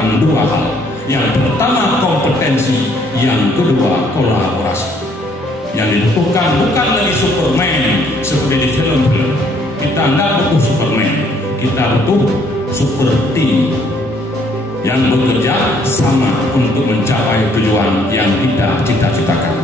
dibutuhkan dua hal. Yang pertama kompetensi, yang kedua kolaborasi. Yang dibutuhkan bukan dari Superman seperti di film-film. Kita nggak butuh Superman, kita butuh super team yang bekerja sama untuk mencapai tujuan yang kita cita-citakan.